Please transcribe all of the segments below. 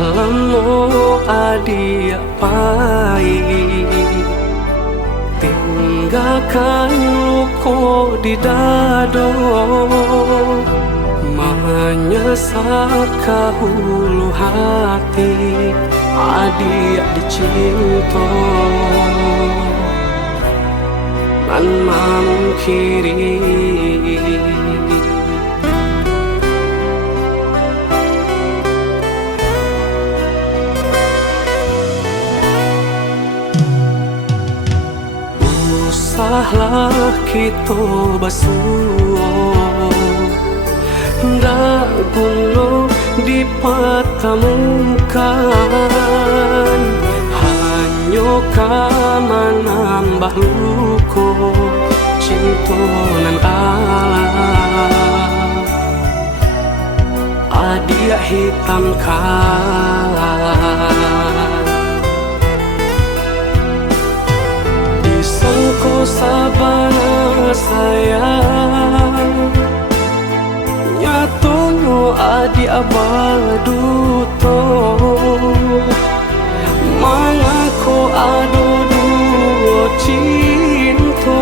lamo adia pai, tinggalkan luka di dado, menyesal ke hulu hati adia dicinta man mamkiri. Usahlah kita basuh ndak guna dipertemukan, hanya kama nambah luka cinta nan alam adia hitamkan. Disangko sabana sayang, nyatono adi abaduto, mangako ado duo cinta,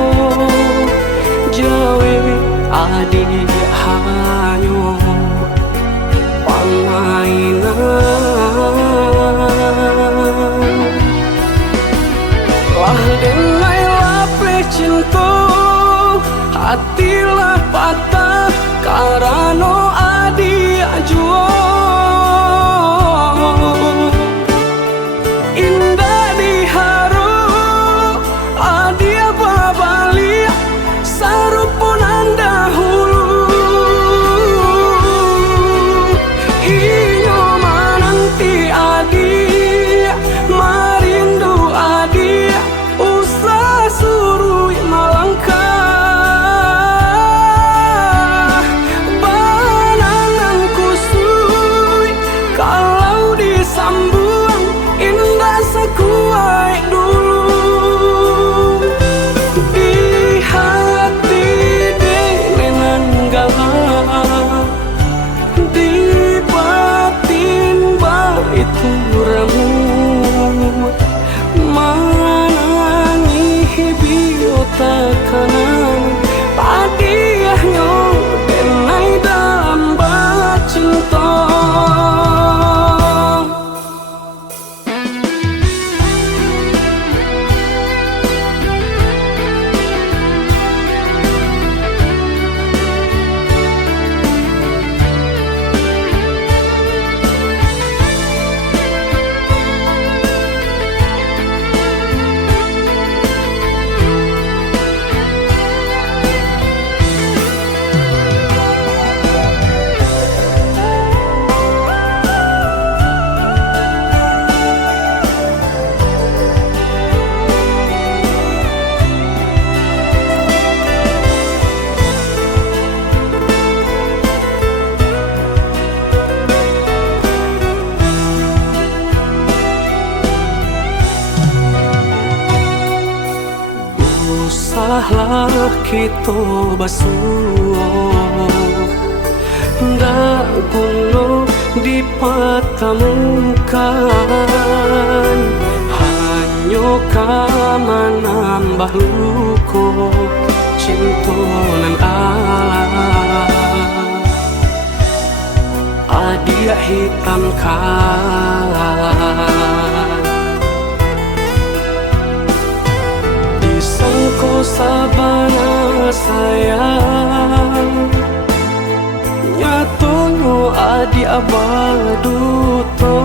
jawe adi hanyo pamainan. Lah denai lape cinta, hatilah patah karena adia juo. Indah diharu adia babali sarupunan dahulu. Inyo menanti adia, merindu adia, usah suruh melangkah. Banangan kusui kalau disambung indah sekuai dulu. Di hati dengan galak, di batin itu remut, manangi biota kanan padiahnya denai dalam bacinta. Usahlah kita basuh ndak guna dipertemukan, hanya kama nambah luka cinta nan alam adia hitamkan. Disangko sabana sayang, nyatono adi abaduto,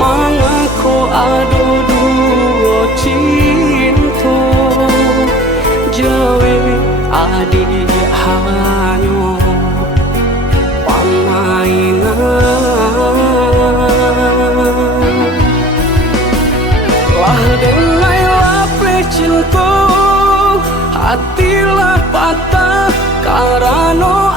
mangako ado duo cinta, jawe adi hanyo pamainan. Lah denai lape cinta, hatilah patah karena